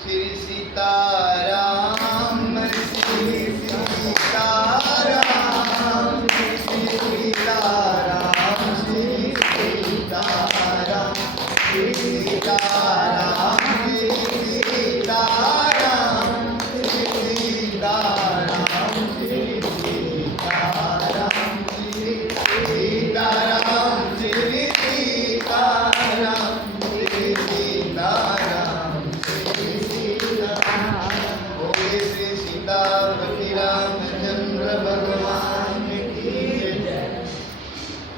श्री सीताराम श्री सीताराम श्री सीताराम श्री सीताराम श्री सीताराम श्री सीताराम श्री सीताराम श्री सीताराम श्री सीताराम श्री सीताराम श्री सीताराम श्री सीताराम बोले श्री सीतापति रामचंद्र भगवान की जय।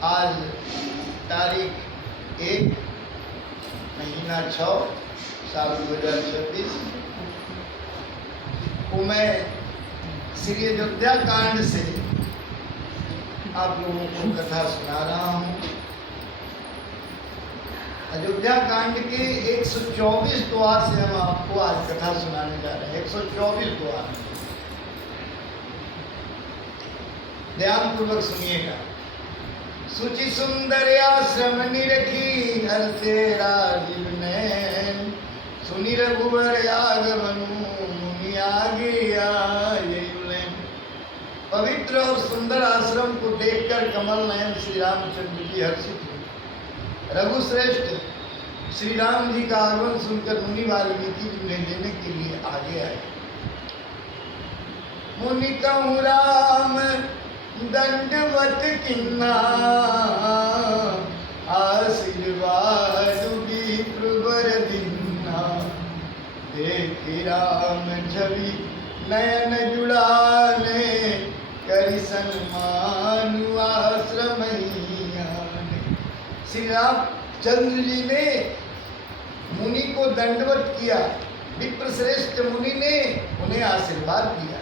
आज तारीख 1 महीना 6 साल 2026 को मैं श्री अयोध्या कांड से आप लोगों को कथा सुना रहा हूँ। अयोध्या कांड के 124 द्वार से हम आपको आज कथा सुनाने जा रहे हैं। 124 द्वार, ध्यान पूर्वक सुनिएगा। सुचि सुंदर आश्रम निरखी हर से राजीव नैन, सुनि रघुवर आगमनु मुनि आगे आए। पवित्र और सुंदर आश्रम को देखकर कमल नयन श्री रामचंद्र जी हर्षित हुए। रघुश्रेष्ठ श्री राम जी का आगमन सुनकर मुनि वाल्मीकि जी उन्हें लेने के लिए आगे आए। मुनि कहूँ राम दंडवत किन्ना, आशीर्वाद प्रवर दिन्ना। देख राम छवि नयन जुड़ाने, करि सन्मान आश्रम श्री रामचंद्र जी ने मुनि को दंडवत किया। विप्रश्रेष्ठ मुनि ने उन्हें आशीर्वाद दिया।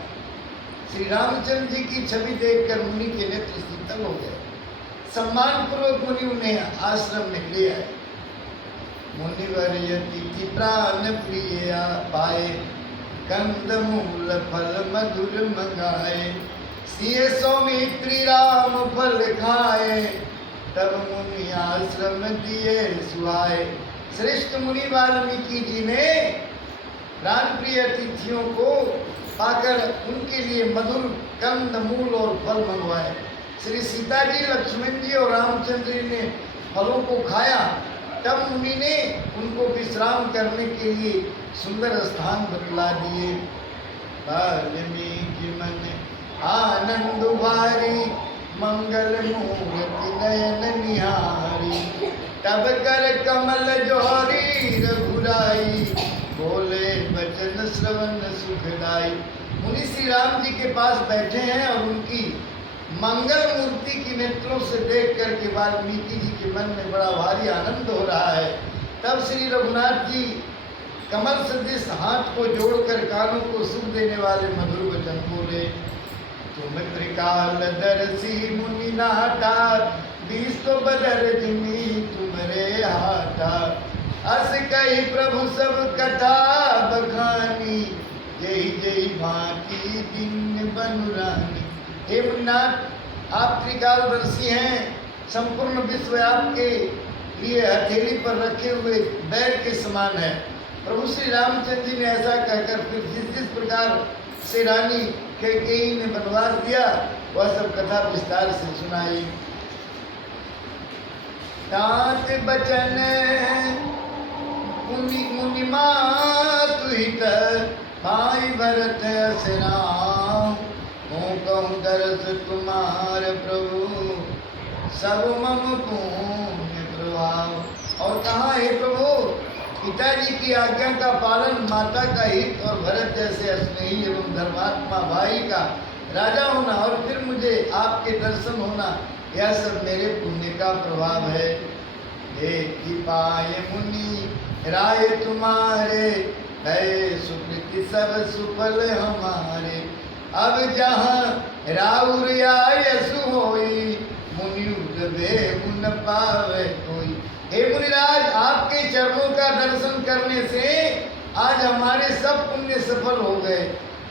श्री रामचंद्र जी की छवि देखकर मुनि के नेत्र शीतल हो गए। सम्मान पूर्वक मुनि उन्हें आश्रम में ले आए। मुनिवर तिथि प्राण प्रिय पाए, कंद मूल फल मधुर मंगाए। सिय सौमित्री राम फल खाए, तब मुनि आश्रम दिए सुहाए। श्रेष्ठ मुनि वाल्मीकि जी ने प्राण प्रिय अतिथियों को पाकर उनके लिए मधुर कंद मूल और फल मंगवाए। श्री सीता जी, लक्ष्मण जी और रामचंद्र जी ने फलों को खाया। तब मुनि ने उनको विश्राम करने के लिए सुंदर स्थान बतला दिए। वाल्मीकि मन आनंद भारी, मंगल मूर्ति नयन निहारी। तब कर कमल जोहरी रघुराई, बोले बचन श्रवण सुखदाई। मुनि श्री राम जी के पास बैठे हैं और उनकी मंगल मूर्ति की नेत्रों से देख करके वाल्मीकि जी के मन में बड़ा भारी आनंद हो रहा है। तब श्री रघुनाथ जी कमल सदृश हाथ को जोड़कर कानों को सुख देने वाले मधुर वचन बोले। तुम त्रिकाल दर्शी मुनि नाटा, बीस तो बदर जिमी तुमरे हाटा। अस कही प्रभु सब कथा बखानी, जय जय भांति दिन बनुरानी। हे मुनिनाथ, आप त्रिकालदर्शी हैं। संपूर्ण विश्व आपके लिए हथेली पर रखे हुए बैग के समान है। प्रभु श्री रामचंद्र जी ने ऐसा कहकर फिर जिस प्रकार से रानी कैकेयी ने वनवास दिया वह सब कथा विस्तार से सुनाई। तात बचन मुनि मातु हित, भाई भरत अस राम। हूँ कहूँ दरस तुम्हार प्रभु, सब मम पुण्य प्रभाव। और कहा, हे प्रभु, पिताजी की आज्ञा का पालन, माता का हित और भरत जैसे स्नेही एवं धर्मात्मा भाई का राजा होना और फिर मुझे आपके दर्शन होना, यह सब मेरे पुण्य का प्रभाव है। देखी पाए मुनि राय तुम्हारे, है सुकृति सब सुफल हमारे। अब जहाँ राउर यशु होई, मुनि उदबे मुन पावे कोई। हे मुनिराज, आपके चरणों का दर्शन करने से आज हमारे सब पुण्य सफल हो गए।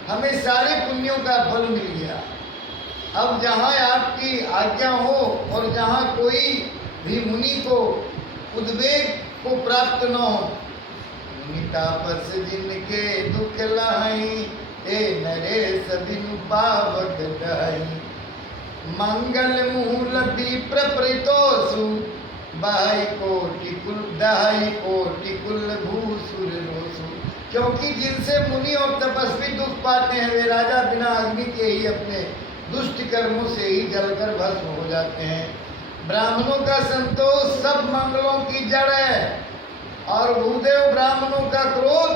हमें सारे पुण्यों का फल मिल गया। अब जहाँ आपकी आज्ञा हो और जहाँ कोई भी मुनि को उद्वेग को प्राप्त न हो। मुनि तापस जिनके दुख लाई, ए नरेश बिनु पावक दाई। मंगल मूल विप्र प्रीतोसु, दहाई कोटि कुल भूसुर रोसु। क्योंकि जिनसे मुनि और तपस्वी दुख पाते हैं, वे राजा बिना अग्नि के ही अपने दुष्ट कर्मों से ही जलकर भस्म हो जाते हैं। ब्राह्मणों का संतोष सब मंगलों की जड़ है, और भूदेव ब्राह्मणों का क्रोध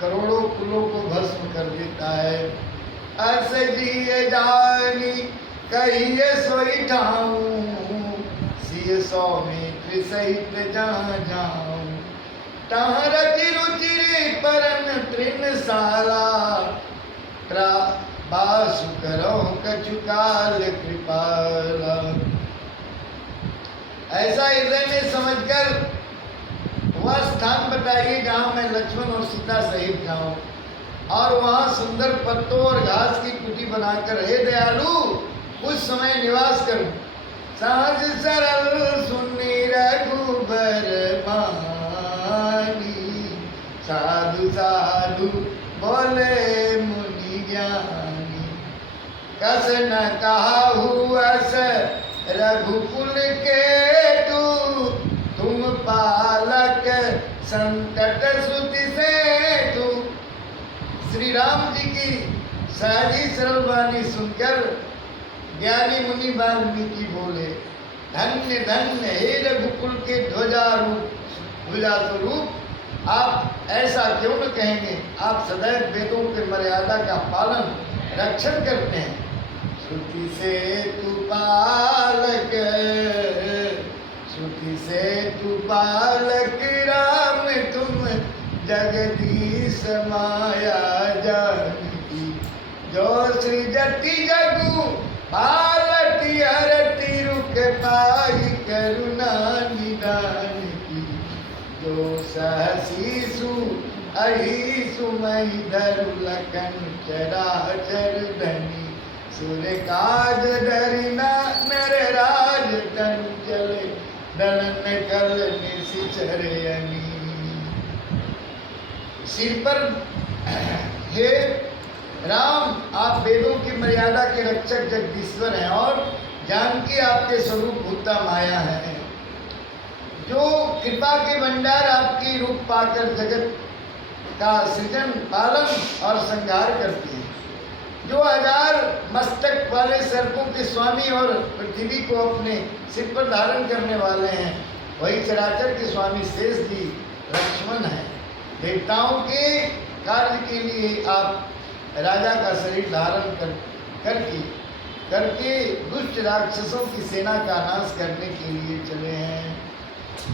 करोड़ों कुलों को भस्म कर देता है। अस जिए जानी कहिए सोई ठाऊं, सिय सौमित्र सहित जहाँ जाऊं। तहाँ रचि रुचिर परन तृणशाला, बासु करो कछु काल कृपाला। ऐसा हृदय में समझकर वह स्थान बताइए जहाँ मैं लक्ष्मण और सीता सहित जाऊं, और वहाँ सुंदर पत्तों और घास की कुटी बनाकर, हे दयालु, उस समय निवास करूं। सहज सरल सुनी रघुबर मानी, साधु साधु बोले मुनि ज्ञानी। कस न काहू अस रघुकुल के तू, तुम पालक संकट सुति से तू। श्री राम जी की सहजी सरल वाणी सुनकर ज्ञानी मुनि वाल्मीकि बोले, धन्य धन्य हे रघुकुल के ध्वजा स्वरूप, आप ऐसा क्यों न कहेंगे? आप सदैव वेदों के मर्यादा का पालन रक्षण करते हैं। श्रुति से तू पालक, श्रुति से तू पालक राम, तुम जगदीश माया जानकी। जो सृजति जगु पालती हरति, रुक पाई करुणा निदान की। जो सहसीसु अहिसु मही धरु लखन चराचर धनी। सुर काज डरिना नर राज तन चले, दलन कल निशिचर अनी। सिर पर हे राम, आप वेदों की मर्यादा के रक्षक जगदीश्वर हैं, और जानकी आपके स्वरूप भूता माया है, जो कृपा के भंडार आपकी रूप पाकर जगत का सृजन, पालन और संहार करती है। जो 1000 मस्तक वाले सर्पों के स्वामी और पृथ्वी को अपने सिर पर धारण करने वाले हैं, वही चराचर के स्वामी शेष जी लक्ष्मण हैं। देवताओं के कार्य के लिए आप राजा का शरीर धारण करके दुष्ट राक्षसों की सेना का नाश करने के लिए चले हैं।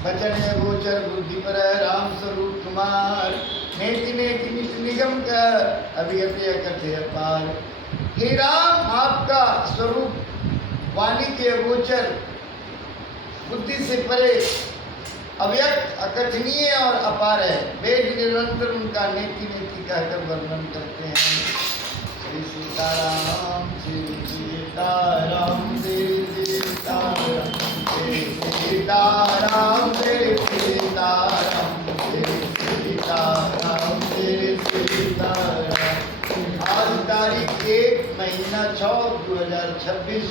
बचन गोचर बुद्धि पर राम स्वरूप तुम्हार, नेति नेति निज निगम कर अभिगत कथे अपार। हे राम, आपका स्वरूप वाणी के अगोचर, बुद्धि से परे, अव्यक्त, अकथनीय और अपार है। वेद निरंतर उनका नेति नेति कहकर वर्णन करते हैं। श्री सीताराम श्री सीताराम श्री सीताराम श्री सीताराम श्री सीताराम श्री सीताराम श्री सीताराम। आज तारीख 1 महीना 6 2026